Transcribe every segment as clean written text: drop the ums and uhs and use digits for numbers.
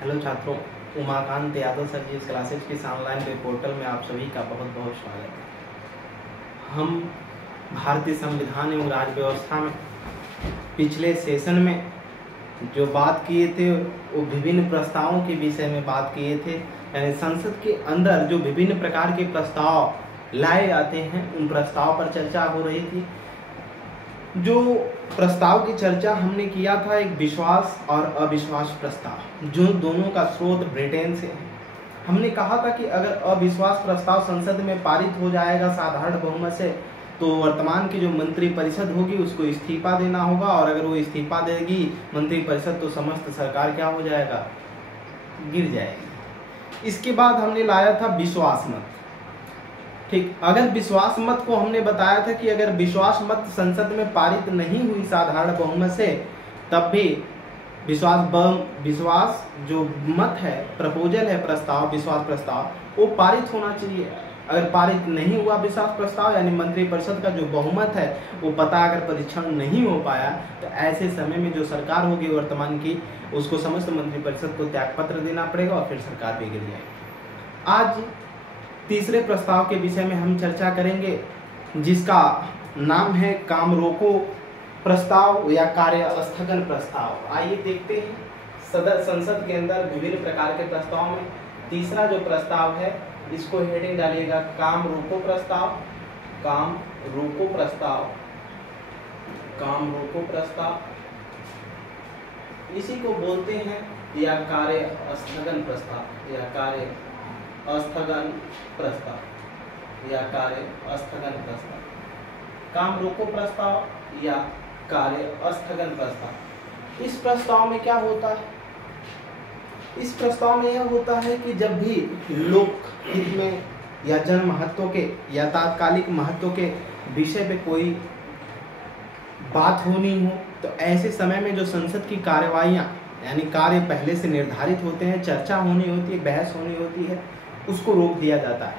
Hello छात्रों, Umakant Yadav sir जी इस classes के ऑनलाइन वेब पोर्टल में आप सभी का बहुत बहुत स्वागत है। हम भारतीय संविधान एवं राज्य व्यवस्था में पिछले सेशन में जो बात किए थे वो विभिन्न प्रस्तावों के विषय में बात किए थे। यानी संसद के अंदर जो विभिन्न प्रकार के प्रस्ताव लाए जाते हैं उन प्रस्ताव पर चर्चा हो रही थी। जो प्रस्ताव की चर्चा हमने किया था एक विश्वास और अविश्वास प्रस्ताव, जो दोनों का स्रोत ब्रिटेन से है। हमने कहा था कि अगर अविश्वास प्रस्ताव संसद में पारित हो जाएगा साधारण बहुमत से, तो वर्तमान की जो मंत्रिपरिषद होगी उसको इस्तीफा देना होगा, और अगर वो इस्तीफा देगी मंत्रिपरिषद तो समस्त सरकार क्या हो जाएगा, गिर जाएगी। इसके बाद हमने लाया था विश्वास मत। ठीक, अगर विश्वास मत को हमने बताया था कि अगर विश्वास मत संसद में पारित नहीं हुई साधारण बहुमत से, तब भी विश्वास जो मत है, प्रपोजल है, प्रस्ताव, विश्वास प्रस्ताव, वो पारित होना चाहिए। अगर पारित नहीं हुआ विश्वास प्रस्ताव, यानी मंत्रिपरिषद का जो बहुमत है वो पता अगर परीक्षण नहीं हो पाया, तो ऐसे समय में जो सरकार होगी वर्तमान की, उसको समस्त मंत्रिपरिषद को त्यागपत्र देना पड़ेगा और फिर सरकार भी गिर जाएगी। आज तीसरे प्रस्ताव के विषय में हम चर्चा करेंगे, जिसका नाम है काम रोको प्रस्ताव या कार्य स्थगन प्रस्ताव। आइए देखते हैं संसद के अंदर विभिन्न प्रकार के प्रस्ताव में तीसरा जो प्रस्ताव है, इसको हेडिंग डालिएगा काम रोको प्रस्ताव। काम रोको प्रस्ताव, काम रोको प्रस्ताव, इसी को बोलते हैं या कार्य स्थगन प्रस्ताव, या कार्य स्थगन प्रस्ताव, या कार्य स्थगन प्रस्ताव। काम रोको प्रस्ताव या कार्य स्थगन प्रस्ताव। इस प्रस्ताव में क्या होता है? इस प्रस्ताव में यह होता है कि जब भी लोक हित में या जन महत्व के या तात्कालिक महत्व के विषय पे कोई बात होनी हो, तो ऐसे समय में जो संसद की कार्यवाहियां यानी कार्य पहले से निर्धारित होते हैं, चर्चा होनी होती है, बहस होनी होती है, उसको रोक दिया जाता है।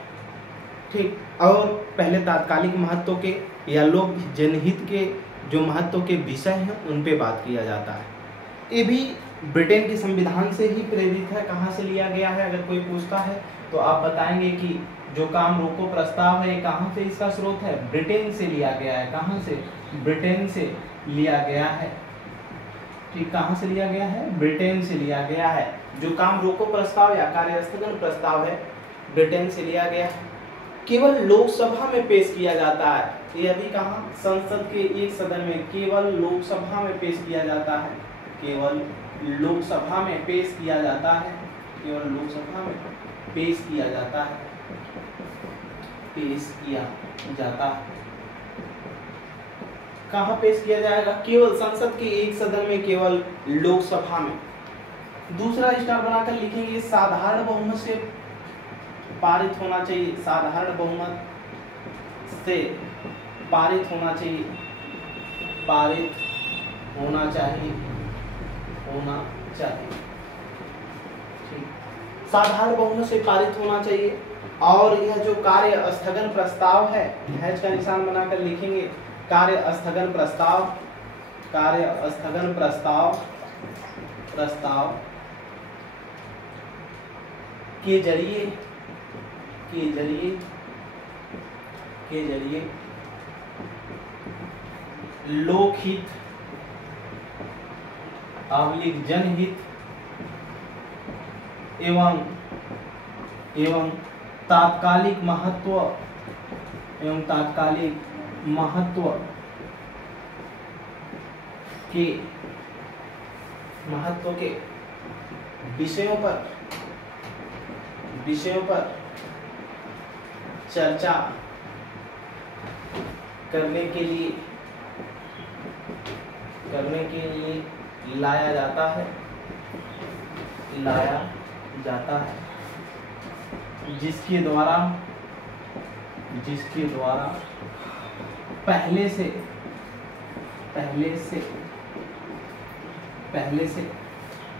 ठीक, और पहले तात्कालिक महत्व के या लोक जनहित के जो महत्व के विषय हैं उन पे बात किया जाता है। ये भी ब्रिटेन के संविधान से ही प्रेरित है। कहाँ से लिया गया है, अगर कोई पूछता है तो आप बताएंगे कि जो काम रोको प्रस्ताव है, कहाँ से इसका स्रोत है? ब्रिटेन से लिया गया है। कहाँ से? ब्रिटेन से लिया गया है। ठीक, कहाँ से लिया गया है? ब्रिटेन से लिया गया है। जो काम रोको प्रस्ताव या कार्य स्थगन प्रस्ताव है, ब्रिटेन से लिया गया है। केवल लोकसभा में पेश किया जाता है। ये अभी कहाँ? संसद के एक सदन में केवल लोकसभा में पेश किया जाता है। केवल लोकसभा में पेश किया जाता है। केवल लोकसभा में पेश किया जाता है। पेश किया जाता है। कहाँ पेश किया जाएगा? केवल संसद के एक सदन में, केवल लोकसभा में। दूसरा स्टार बनाकर लिखेंगे साधारण बहुमत से पारित होना चाहिए। साधारण बहुमत से पारित होना चाहिए। पारित होना चाहिए। होना चाहिए। ठीक, साधारण बहुमत से पारित होना चाहिए। और यह जो कार्य स्थगन प्रस्ताव है, हैच का निशान बनाकर लिखेंगे कार्य स्थगन प्रस्ताव। कार्य स्थगन प्रस्ताव के जरिए लोकहित / जनहित एवं तात्कालिक महत्व के विषयों पर चर्चा करने के लिए लाया जाता है, जिसके द्वारा पहले से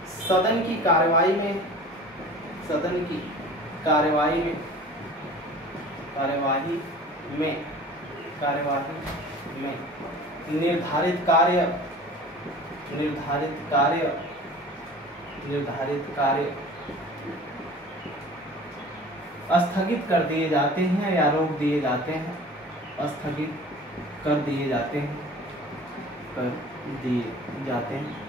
सदन की कार्यवाही में निर्धारित कार्य निर्धारित कार्य स्थगित कर दिए जाते हैं या रोक दिए जाते हैं, स्थगित कर दिए जाते हैं, कर दिए जाते हैं।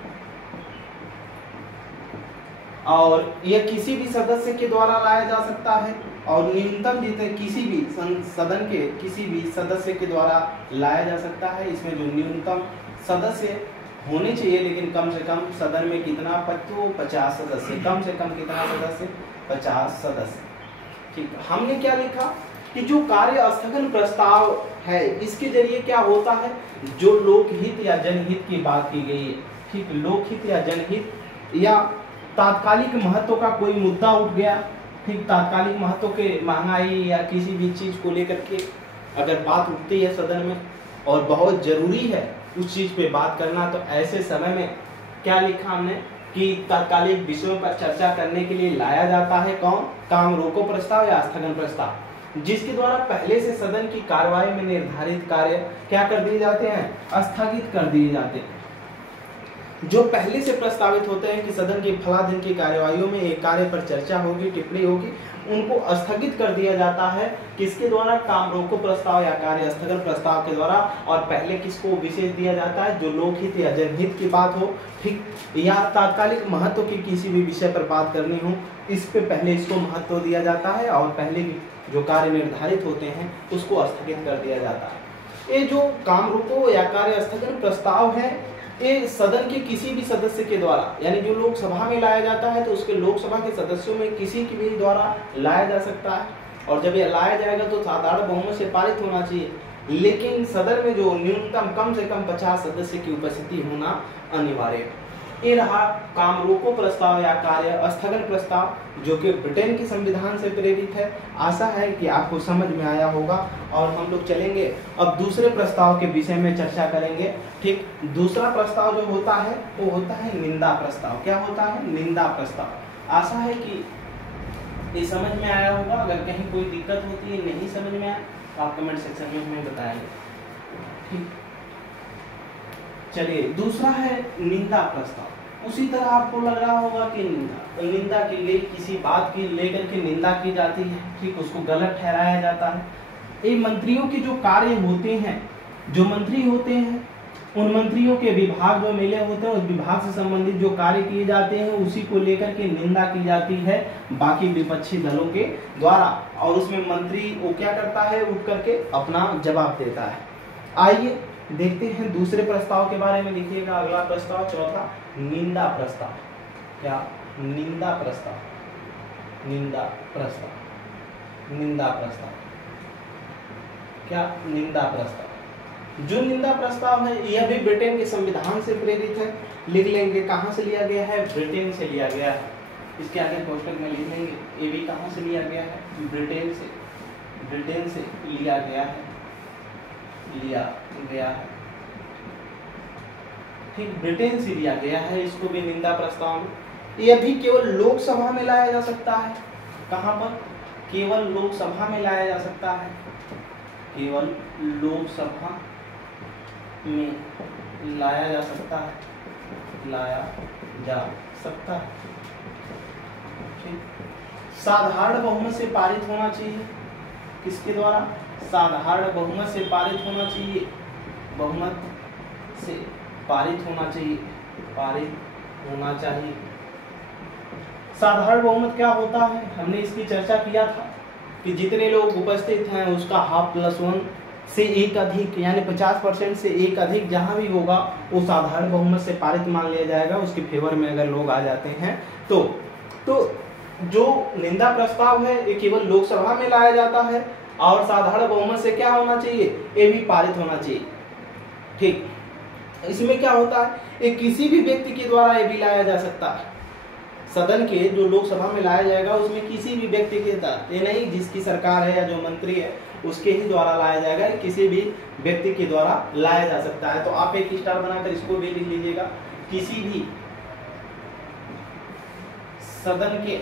और यह किसी भी सदस्य के द्वारा लाया जा सकता है, और न्यूनतम जितने किसी भी सदन के किसी भी सदस्य के द्वारा लाया जा सकता है। इसमें जो न्यूनतम सदस्य होने चाहिए, लेकिन कम से कम सदन में कितना 50 सदस्य, कम से कम कितना सदस्य 50 सदस्य। ठीक, हमने क्या लिखा कि जो कार्य स्थगन प्रस्ताव है इसके जरिए क्या होता है, जो लोकहित या जनहित की बात की गई है, ठीक, लोकहित या जनहित या तात्कालिक महत्व का कोई मुद्दा उठ गया, ठीक, तात्कालिक महत्व के महंगाई या किसी भी चीज को लेकर के अगर बात उठती है सदन में और बहुत जरूरी है उस चीज पे बात करना, तो ऐसे समय में क्या लिखा हमने कि तात्कालिक विषयों पर चर्चा करने के लिए लाया जाता है कौन, काम रोको प्रस्ताव या स्थगन प्रस्ताव, जिसके द्वारा पहले से सदन की कार्यवाही में निर्धारित कार्य क्या कर दिए जाते हैं, स्थगित कर दिए जाते हैं। जो पहले से प्रस्तावित होते हैं कि सदन के फला दिन की कार्यवाहियों में एक कार्य पर चर्चा होगी, टिप्पणी होगी, उनको स्थगित कर दिया जाता है किसके द्वारा, काम रोको प्रस्ताव या कार्य स्थगन प्रस्ताव के द्वारा। और पहले किसको विशेष दिया जाता है, जो लोकहित या जनहित की बात हो, ठीक, या तात्कालिक महत्व की किसी भी विषय पर बात करनी हो, इस पे पहले इसको महत्व दिया जाता है और पहले जो कार्य निर्धारित होते हैं उसको स्थगित कर दिया जाता है। ये जो काम रोको या कार्य स्थगन प्रस्ताव है, ये सदन के किसी भी सदस्य के द्वारा, यानी जो लोकसभा में लाया जाता है तो उसके लोकसभा के सदस्यों में किसी की भी द्वारा लाया जा सकता है, और जब ये लाया जाएगा तो साधारण बहुमत से पारित होना चाहिए। लेकिन सदन में जो न्यूनतम कम से कम 50 सदस्य की उपस्थिति होना अनिवार्य है। ये रहा काम रोको प्रस्ताव या कार्य स्थगन प्रस्ताव, जो कि ब्रिटेन के संविधान से प्रेरित है। आशा है कि आपको समझ में आया होगा, और हम लोग चलेंगे अब दूसरे प्रस्ताव के विषय में चर्चा करेंगे। ठीक, दूसरा प्रस्ताव जो होता है वो होता है निंदा प्रस्ताव। क्या होता है, निंदा प्रस्ताव। आशा है कि ये समझ में आया होगा। अगर कहीं कोई दिक्कत होती है, नहीं समझ में आया, तो आप कमेंट सेक्शन में हमें बताएंगे। ठीक, चलिए दूसरा है निंदा प्रस्ताव। उसी तरह आपको लग रहा होगा कि निंदा की गई, किसी बात की लेकर के निंदा की जाती है, ठीक, उसको गलत ठहराया जाता है। ये मंत्रियों के जो कार्य होते हैं, जो मंत्री होते हैं, उन मंत्रियों के विभाग जो मिले होते हैं, उस विभाग से संबंधित जो कार्य किए जाते हैं उसी को लेकर के निंदा की जाती है बाकी विपक्षी दलों के द्वारा, और उसमें मंत्री वो क्या करता है, उठ करके अपना जवाब देता है। आइए देखते हैं दूसरे प्रस्ताव के बारे में। लिखिएगा अगला प्रस्ताव, चौथा, निंदा प्रस्ताव। क्या, निंदा प्रस्ताव, निंदा प्रस्ताव, निंदा प्रस्ताव। क्या, निंदा प्रस्ताव। जो निंदा प्रस्ताव है यह भी ब्रिटेन के संविधान से प्रेरित है। लिख लेंगे कहाँ से लिया गया है, ब्रिटेन से लिया गया है। इसके आगे कोष्टक में लिख लेंगे ये भी कहाँ से लिया गया है, ब्रिटेन से, ब्रिटेन से लिया गया है, लिया गया है। ठीक, ब्रिटेन से लिया गया है। इसको भी निंदा प्रस्ताव में। यह भी केवल लोकसभा में लाया जा सकता है। कहां पर, केवल लोकसभा में लाया जा सकता है, केवल लोकसभा में लाया जा सकता है, लाया जा सकता है। ठीक, साधारण बहुमत से पारित होना चाहिए। किसके द्वारा, साधारण बहुमत से पारित होना चाहिए, बहुमत से पारित होना चाहिए, पारित होना चाहिए। साधारण बहुमत क्या होता है, हमने इसकी चर्चा किया था कि जितने लोग उपस्थित हैं उसका हाफ प्लस 1 से एक अधिक, यानी 50% से एक अधिक जहां भी होगा वो साधारण बहुमत से पारित मान लिया जाएगा। उसके फेवर में अगर लोग आ जाते हैं तो जो निंदा प्रस्ताव है ये केवल लोकसभा में लाया जाता है, और साधारण बहुमत से क्या होना चाहिए, ये भी पारित होना चाहिए। ठीक, इसमें क्या होता है, ये किसी भी व्यक्ति के द्वारा ये भी लाया जा सकता है। सदन के जो लोकसभा में लाया जाएगा उसमें किसी भी व्यक्ति के द्वारा, ये नहीं जिसकी सरकार है या जो मंत्री है उसके ही द्वारा लाया जाएगा, किसी भी व्यक्ति के द्वारा लाया जा सकता है। तो आप एक स्टार बनाकर इसको भी लिख लीजिएगा, किसी भी सदन के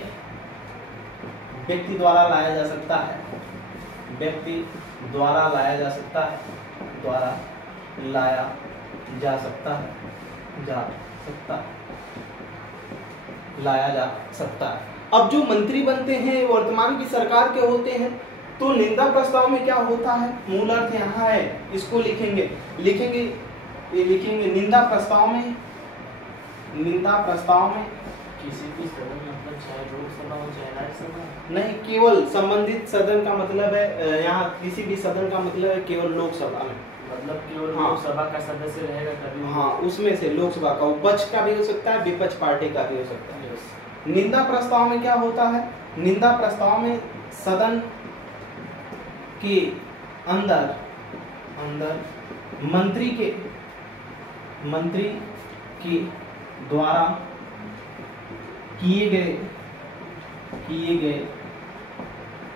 व्यक्ति द्वारा लाया जा सकता है, व्यक्ति द्वारा लाया जा सकता है, द्वारा लाया जा सकता है, जा सकता है, लाया जा सकता है। अब जो मंत्री बनते हैं वर्तमान की सरकार के होते हैं, तो निंदा प्रस्ताव में क्या होता है, मूल अर्थ यहाँ है, इसको लिखेंगे निंदा प्रस्ताव में किसी भी सदन मतलब चाहे लोकसभा हो चाहे राज्यसभा नहीं, केवल संबंधित सदन का मतलब है, यहाँ किसी भी सदन का मतलब है केवल लोकसभा में, मतलब केवल हाँ। लोकसभा का सदस्य रहेगा कभी। हाँ, उसमें से लोकसभा का पक्ष का भी हो सकता है, विपक्ष पार्टी का भी हो सकता है। निंदा प्रस्ताव में क्या होता है, निंदा प्रस्ताव में सदन के अंदर मंत्री के द्वारा किए गए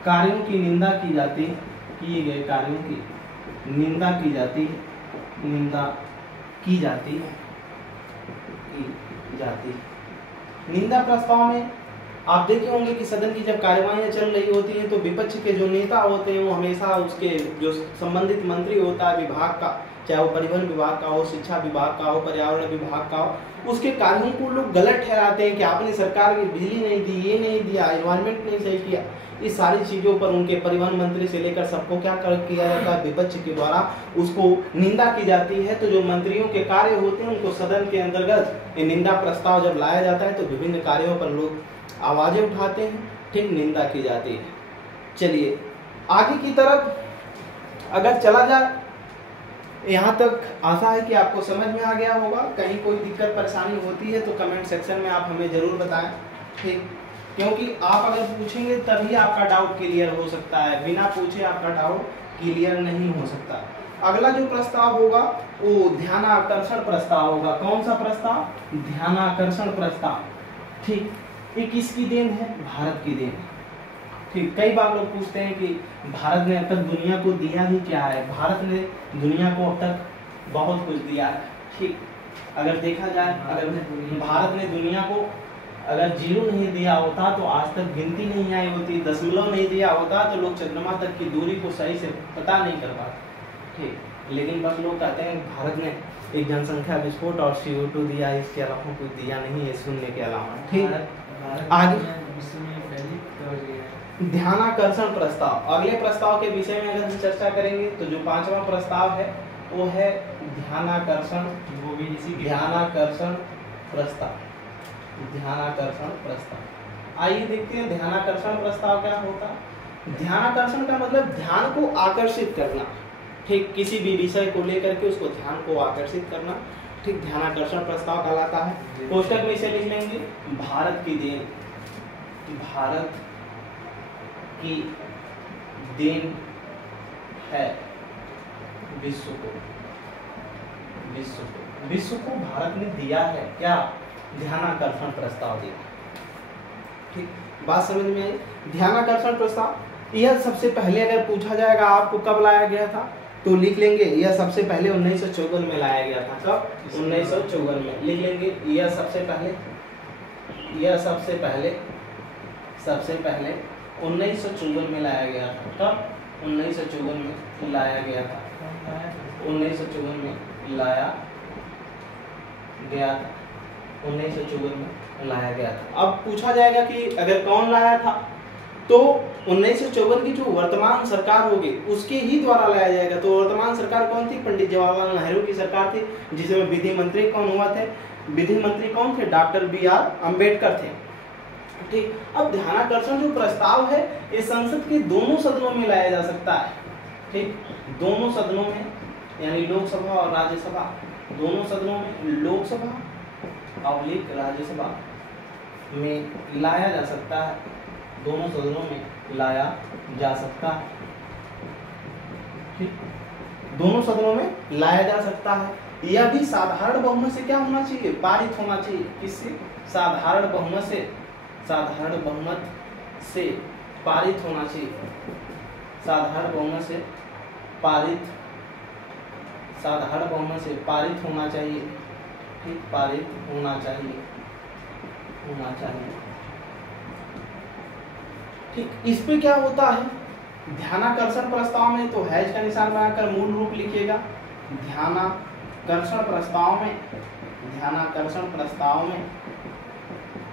कार्यों की निंदा की जाती है, निंदा प्रस्ताव में आप देखे होंगे कि सदन की जब कार्यवाहियां चल रही होती हैं तो विपक्ष के जो नेता होते हैं वो हमेशा उसके जो संबंधित मंत्री होता है विभाग का, चाहे वो परिवहन विभाग का हो, शिक्षा विभाग का हो, पर्यावरण विभाग का हो, उसके कार्यों को लोग गलत ठहराते हैं कि आपने सरकार की बिजली नहीं दी, ये नहीं दिया, एनवायरनमेंट नहीं सही किया। इस सारी चीजों पर उनके परिवहन मंत्री से लेकर सबको क्या किया जाता है, विपक्ष के द्वारा उसको निंदा की जाती है। तो जो मंत्रियों के कार्य होते हैं उनको सदन के अंतर्गत निंदा प्रस्ताव जब लाया जाता है तो विभिन्न कार्यों पर लोग आवाजें उठाते हैं, ठीक, निंदा की जाती है। चलिए आगे की तरफ अगर चला जाए, यहाँ तक आशा है कि आपको समझ में आ गया होगा। कहीं कोई दिक्कत परेशानी होती है तो कमेंट सेक्शन में आप हमें जरूर बताएं, ठीक, क्योंकि आप अगर पूछेंगे तभी आपका डाउट क्लियर हो सकता है, बिना पूछे आपका डाउट क्लियर नहीं हो सकता। अगला जो प्रस्ताव होगा वो ध्यानाकर्षण प्रस्ताव होगा। कौन सा प्रस्ताव, ध्यानाकर्षण प्रस्ताव, ठीक। ये किसकी देन है, भारत की देन है, ठीक। कई बार लोग पूछते हैं कि भारत ने अब तक दुनिया को दिया ही क्या है। भारत ने दुनिया को अब तक बहुत कुछ दिया है, ठीक। अगर देखा जाए, अगर भारत ने दुनिया को अगर 0 नहीं दिया होता तो आज तक गिनती नहीं आई होती, दशमलव नहीं दिया होता तो लोग चंद्रमा तक की दूरी को सही से पता नहीं कर पाते, ठीक। लेकिन बस लोग कहते हैं भारत ने एक जनसंख्या विस्फोट और CO2 दिया, इसके अलावा कुछ दिया नहीं है शून्य के अलावा, ठीक। आगे ध्यानाकर्षण प्रस्ताव, अगले प्रस्ताव के विषय में अगर हम चर्चा करेंगे तो जो 5वां प्रस्ताव है वो है ध्यानाकर्षण प्रस्ताव। आइए देखते हैं ध्यानाकर्षण प्रस्ताव क्या होता है। ध्यानाकर्षण का मतलब ध्यान को आकर्षित करना, ठीक, किसी भी विषय को लेकर के उसको ध्यान को आकर्षित करना, ठीक, ध्यानाकर्षण प्रस्ताव कहलाता है। कोष्टक में इसे लिख लेंगे, भारत की देन है विश्व को भारत ने दिया है क्या, ध्यानाकर्षण प्रस्ताव दिया, ठीक। बात समझ में आई। ध्यानाकर्षण प्रस्ताव यह सबसे पहले अगर पूछा जाएगा आपको कब लाया गया था तो लिख लेंगे यह सबसे पहले 1954 में लाया गया था। कब, 1954 में लिख लेंगे। यह सबसे पहले 1954 में लाया गया था। कब, 1954 में लाया गया था, 1954 में लाया गया था। अब पूछा जाएगा कि अगर कौन लाया था तो 1954 की जो वर्तमान सरकार होगी उसके ही द्वारा लाया जाएगा। तो वर्तमान सरकार कौन थी, पंडित जवाहरलाल नेहरू की सरकार थी, जिसमें विधि मंत्री कौन हुआ थे, विधि मंत्री कौन थे, डॉक्टर BR अम्बेडकर थे, ठीक। अब ध्यानाकर्षण जो प्रस्ताव है ये संसद के दोनों सदनों में लाया जा सकता है, ठीक, दोनों सदनों में, यानी लोकसभा और राज्यसभा, दोनों सदनों में, लोकसभा और राज्यसभा में लाया जा सकता है, दोनों सदनों में लाया जा सकता है, ठीक, दोनों सदनों में लाया जा सकता है। यह भी साधारण बहुमत से क्या होना चाहिए, पारित होना चाहिए। किससे, साधारण बहुमत से पारित होना चाहिए, साधारण बहुमत से पारित होना चाहिए, ठीक, पारित होना चाहिए, ठीक। इस पे क्या होता है ध्यानाकर्षण प्रस्ताव में, तो हैश का निशान बनाकर मूल रूप लिखिएगा। ध्यानाकर्षण प्रस्ताव में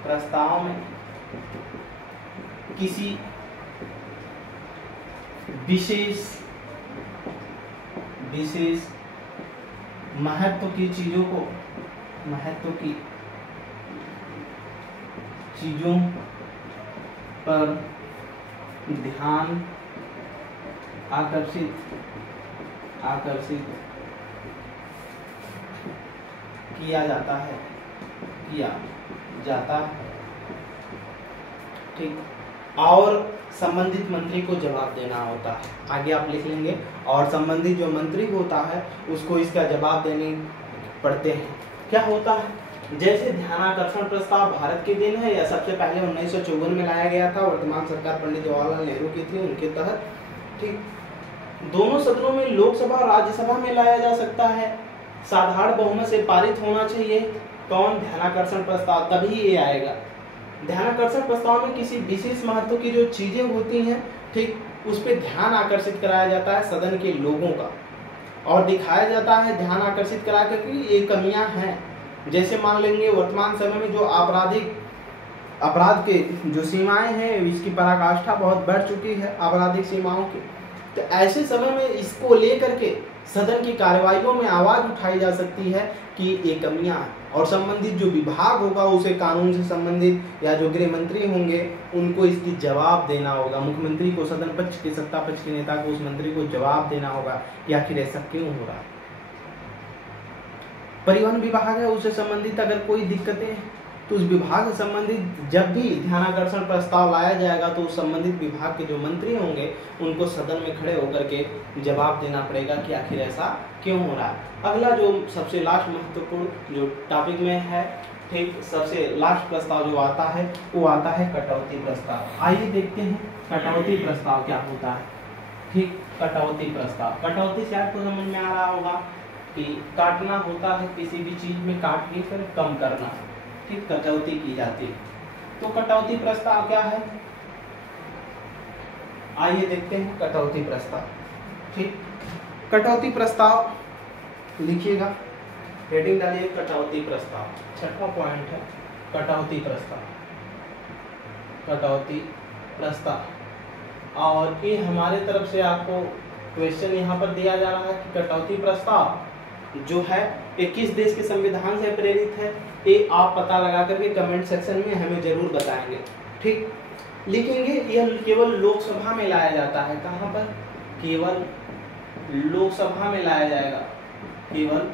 प्रस्ताव में किसी विशेष महत्व की चीजों पर ध्यान आकर्षित किया जाता है ठीक। और संबंधित मंत्री को जवाब देना होता है। आगे आप लिख लेंगे, और संबंधित जो मंत्री होता है उसको इसका जवाब देने पड़ते हैं। क्या होता है, जैसे ध्यानाकर्षण प्रस्ताव भारत के दिन है, या सबसे पहले 1954 में लाया गया था, वर्तमान सरकार पंडित जवाहरलाल नेहरू की थी, उनके तहत ठीक। दोनों सदनों में, लोकसभा और राज्यसभा में लाया जा सकता है, साधारण बहुमत से पारित होना चाहिए। कौन? ध्यानाकर्षण प्रस्ताव, तभी ये आएगा। ध्यानाकर्षण प्रस्ताव में किसी विशेष महत्व की जो चीजें होती हैं ठीक, उस पर ध्यान आकर्षित कराया जाता है सदन के लोगों का, और दिखाया जाता है ध्यान आकर्षित करा कर कि ये कमियां हैं। जैसे मान लेंगे वर्तमान समय में जो अपराध के जो सीमाएं हैं, इसकी पराकाष्ठा बहुत बढ़ चुकी है आपराधिक सीमाओं की। तो ऐसे समय में इसको लेकर के सदन की कार्यवाहियों में आवाज उठाई जा सकती है कि ये कमियां हैं, और संबंधित जो विभाग होगा उसे कानून से संबंधित, या जो गृह मंत्री होंगे उनको इसकी जवाब देना होगा। मुख्यमंत्री को, सदन पक्ष के, सत्ता पक्ष के नेता को, उस मंत्री को जवाब देना होगा कि आखिर ऐसा क्यों हो रहा है। परिवहन विभाग है, उससे संबंधित अगर कोई दिक्कतें हैं तो उस विभाग से संबंधित जब भी ध्यानाकर्षण प्रस्ताव लाया जाएगा तो उस संबंधित विभाग के जो मंत्री होंगे उनको सदन में खड़े होकर के जवाब देना पड़ेगा कि आखिर ऐसा क्यों हो रहा है। अगला जो सबसे लास्ट महत्वपूर्ण जो टॉपिक में है ठीक, सबसे लास्ट प्रस्ताव जो आता है वो आता है कटौती प्रस्ताव। आइए देखते हैं कटौती प्रस्ताव क्या होता है ठीक। कटौती प्रस्ताव, कटौती से आपको समझ में आ रहा होगा कि काटना होता है, किसी भी चीज में काट के फिर कम करना ठीक, कटौती की जाती है। तो कटौती प्रस्ताव क्या है, आइए देखते हैं कटौती प्रस्ताव ठीक। कटौती प्रस्ताव लिखिएगा, हेडिंग डालिए कटौती प्रस्ताव। छठा पॉइंट है कटौती प्रस्ताव। कटौती प्रस्ताव, और ये हमारे तरफ से आपको क्वेश्चन यहाँ पर दिया जा रहा है कि कटौती प्रस्ताव जो है ये किस देश के संविधान से प्रेरित है, ये आप पता लगा करके कमेंट सेक्शन में हमें जरूर बताएंगे ठीक। लिखेंगे यह केवल लोकसभा में लाया जाता है। कहाँ पर? केवल लोकसभा में लाया जाएगा, केवल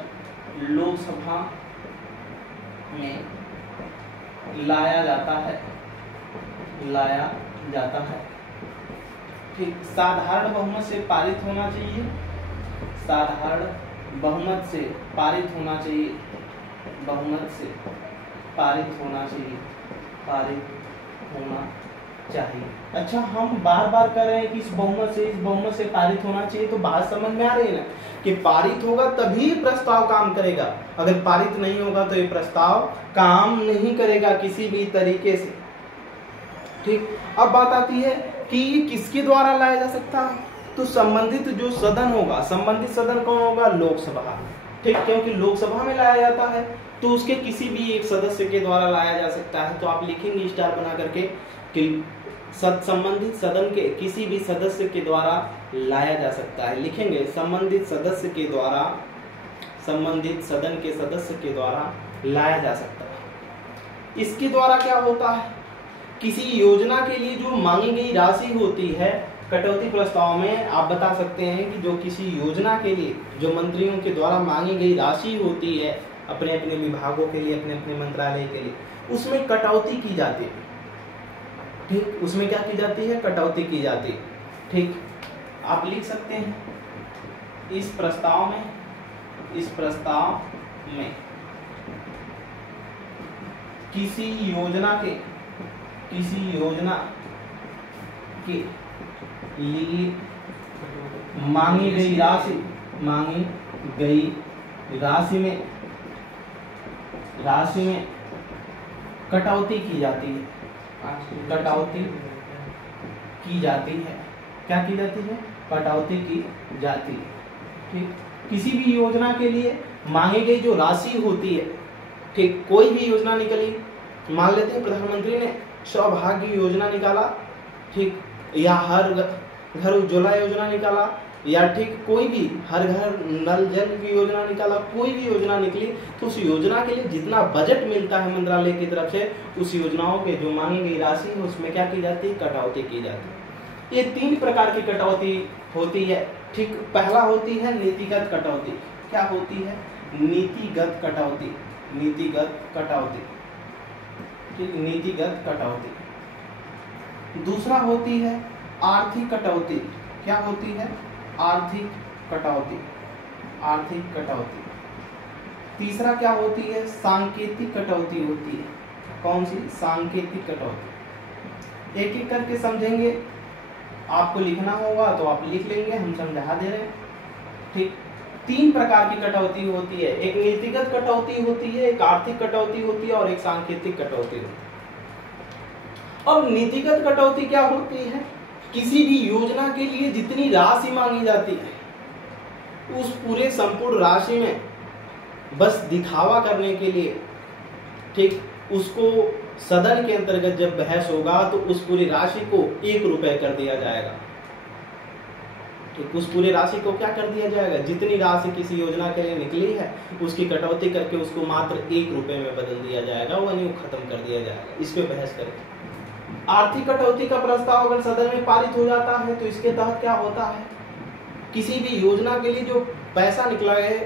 लोकसभा में लाया जाता है ठीक। साधारण बहुमत से पारित होना चाहिए, साधारण बहुमत से पारित होना चाहिए, बहुमत से पारित होना चाहिए। अच्छा, हम बार बार कह रहे हैं कि इस बहुमत से पारित होना चाहिए, तो बात समझ में आ रही है ना कि पारित होगा तभी प्रस्ताव काम करेगा, अगर पारित नहीं होगा तो ये प्रस्ताव काम नहीं करेगा किसी भी तरीके से ठीक। अब बात आती है कि ये किसके द्वारा लाया जा सकता है, तो संबंधित जो सदन होगा, संबंधित सदन कौन होगा? लोकसभा ठीक, क्योंकि लोकसभा में लाया जाता है तो उसके किसी भी एक सदस्य के द्वारा लाया जा सकता है। तो आप लिखेंगे स्टार बना करके कि संबंधित सदन के किसी भी सदस्य के द्वारा लाया जा सकता है। लिखेंगे संबंधित सदस्य के द्वारा, संबंधित सदन के सदस्य के द्वारा लाया जा सकता है। इसके द्वारा क्या होता है, किसी योजना के लिए जो मांगी गई राशि होती है, कटौती प्रस्ताव में आप बता सकते हैं कि जो किसी योजना के लिए जो मंत्रियों के द्वारा मांगी गई राशि होती है अपने अपने विभागों के लिए, अपने अपने मंत्रालय के लिए, उसमें कटौती की जाती है ठीक। उसमें क्या की जाती है? कटौती की जाती है ठीक। आप लिख सकते हैं इस प्रस्ताव में किसी योजना के लिए मांगी गई राशि में कटौती की जाती है, कटौती की जाती है। क्या की जाती है? कटौती की जाती है ठीक। किसी भी योजना के लिए मांगी गई जो राशि होती है ठीक, कोई भी योजना निकली मान लेते हैं प्रधानमंत्री ने सौभाग्य योजना निकाला, ठीक, या हर घर उज्ज्वला योजना निकाला, या ठीक कोई भी हर घर नल जल की योजना निकाला, कोई भी योजना निकली, तो उस योजना के लिए जितना बजट मिलता है मंत्रालय की तरफ से, उस योजनाओं के जो मांगी गई राशि है उसमें क्या की जाती है, कटौती की जाती है। ये 3 प्रकार की कटौती होती है, ठीक। पहला होती है नीतिगत कटौती। क्या होती है? नीतिगत कटौती, नीतिगत कटौती, ठीक, नीतिगत कटौती। दूसरा होती है आर्थिक कटौती। क्या होती है? आर्थिक कटौती, आर्थिक कटौती। तीसरा क्या होती है? सांकेतिक कटौती होती है। कौन सी? सांकेतिक कटौती। एक एक करके समझेंगे, आपको लिखना होगा तो आप लिख लेंगे, हम समझा दे रहे हैं, ठीक। 3 प्रकार की कटौती होती है, एक नीतिगत कटौती होती है, एक आर्थिक कटौती होती है और एक सांकेतिक कटौती होती है। अब नीतिगत कटौती क्या होती है? किसी भी योजना के लिए जितनी राशि मांगी जाती है उस पूरे संपूर्ण राशि में बस दिखावा करने के लिए, ठीक, उसको सदन के अंतर्गत जब बहस होगा तो उस पूरी राशि को 1 रुपए कर दिया जाएगा, ठीक। उस पूरी राशि को क्या कर दिया जाएगा? जितनी राशि किसी योजना के लिए निकली है उसकी कटौती करके उसको मात्र 1 रुपए में बदल दिया जाएगा, वही खत्म कर दिया जाएगा। इस पे बहस करेंगे। आर्थिक कटौती का प्रस्ताव अगर सदन में पारित हो जाता है तो इसके तहत क्या होता है? किसी भी योजना के लिए जो पैसा निकला है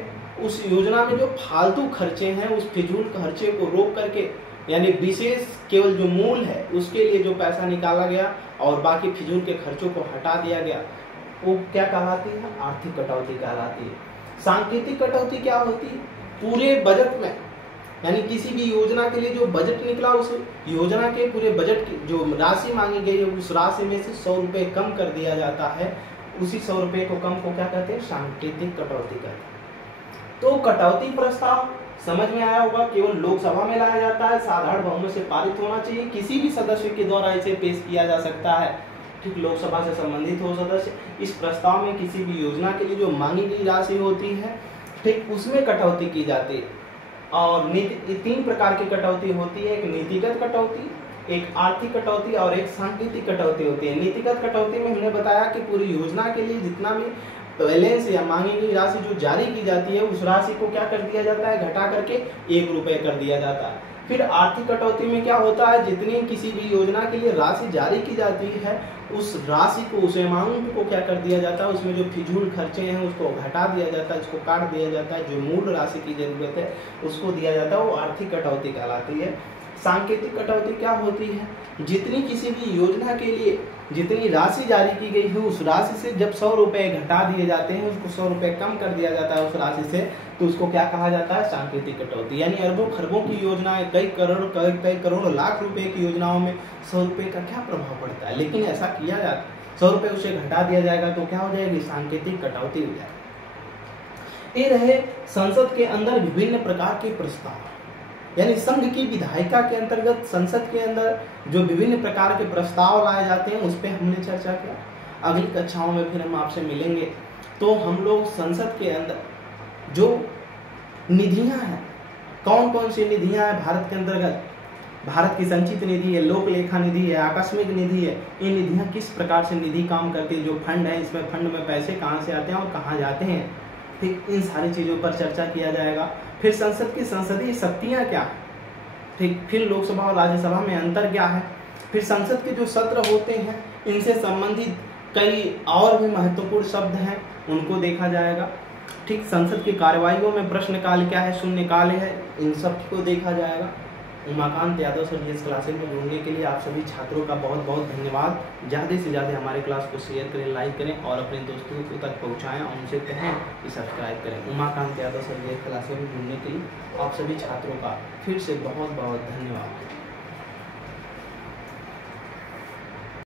उस योजना में जो फालतू खर्चे हैं उस फिजूल खर्चे को रोक करके, यानी विशेष केवल जो मूल है उसके लिए जो पैसा निकाला गया और बाकी फिजूल के खर्चों को हटा दिया गया, वो क्या कहलाती है? आर्थिक कटौती कहलाती है। सांकेतिक कटौती क्या होती है? पूरे बजट में, यानी किसी भी योजना के लिए जो बजट निकला उस योजना के पूरे बजट की जो राशि मांगी गई है उस राशि में से 100 रुपए कम कर दिया जाता है। उसी 100 रुपए को कम को क्या कहते हैं? सांकेतिक कटौती कहते हैं। तो कटौती प्रस्ताव समझ में आया होगा, केवल लोकसभा में लाया जाता है, साधारण बहुमत से पारित होना चाहिए, किसी भी सदस्य के द्वारा इसे पेश किया जा सकता है, ठीक। लोकसभा से संबंधित हो सदस्य, इस प्रस्ताव में किसी भी योजना के लिए जो मांगी गई राशि होती है, ठीक, उसमें कटौती की जाती है। और 3 प्रकार की कटौती होती है, एक नीतिगत कटौती, एक आर्थिक कटौती और एक सांकेतिक कटौती होती है। नीतिगत कटौती में हमने बताया कि पूरी योजना के लिए जितना भी बैलेंस या मांगी गई राशि जो जारी की जाती है उस राशि को क्या कर दिया जाता है? घटा करके 1 रुपए कर दिया जाता है। फिर आर्थिक कटौती में क्या होता है? जितनी किसी भी योजना के लिए राशि जारी की जाती है उस राशि को, उस अमाउंट को क्या कर दिया जाता है? उसमें जो फिजूल खर्चे हैं उसको घटा दिया जाता है, उसको काट दिया जाता है, जो मूल राशि की जरूरत है उसको दिया जाता है, वो आर्थिक कटौती कहलाती है। सांकेतिक कटौती क्या होती है? जितनी किसी भी योजना के लिए जितनी राशि जारी की गई है उस राशि से जब 100 रुपए घटा दिए जाते हैं, उसको 100 रुपए कम कर दिया जाता है उस राशि से, तो उसको क्या कहा जाता है? सांकेतिक कटौती। यानी अरबों खरबों की योजनाएं, कई करोड़ लाख रुपए की योजनाओं में 100 रुपए का क्या प्रभाव पड़ता है, लेकिन ऐसा किया जाता है, 100 रुपए उसे घटा दिया जाएगा तो क्या हो जाएगी? सांकेतिक कटौती हो जाएगी। ये रहे संसद के अंदर विभिन्न प्रकार के प्रस्ताव, यानी संघ की विधायिका के अंतर्गत संसद के अंदर जो विभिन्न प्रकार के प्रस्ताव लाए जाते हैं उस पर हमने चर्चा किया। अगली कक्षाओं में फिर हम आपसे मिलेंगे तो हम लोग संसद के अंदर जो निधियां हैं, कौन कौन सी निधियां हैं भारत के अंतर्गत, भारत की संचित निधि है, लोक लेखा निधि है, आकस्मिक निधि है, ये निधियां किस प्रकार से निधि काम करती है, जो फंड है इसमें फंड में पैसे कहाँ से आते हैं और कहाँ जाते हैं, ठीक, इन सारी चीज़ों पर चर्चा किया जाएगा। फिर संसद की संसदीय शक्तियाँ क्या है, ठीक, फिर लोकसभा और राज्यसभा में अंतर क्या है, फिर संसद के जो सत्र होते हैं इनसे संबंधित कई और भी महत्वपूर्ण शब्द हैं उनको देखा जाएगा, ठीक। संसद की कार्यवाहियों में प्रश्नकाल क्या है, शून्यकाल है, इन सब को देखा जाएगा। उमाकांत यादव सर इस क्लासेज में जुड़ने के लिए आप सभी छात्रों का बहुत बहुत धन्यवाद। ज़्यादा से ज़्यादा हमारे क्लास को शेयर करें, लाइक करें और अपने दोस्तों को तक पहुँचाएँ और उनसे कहें कि सब्सक्राइब करें। उमाकांत यादव सर क्लासेज में जुड़ने के लिए आप सभी छात्रों का फिर से बहुत बहुत धन्यवाद।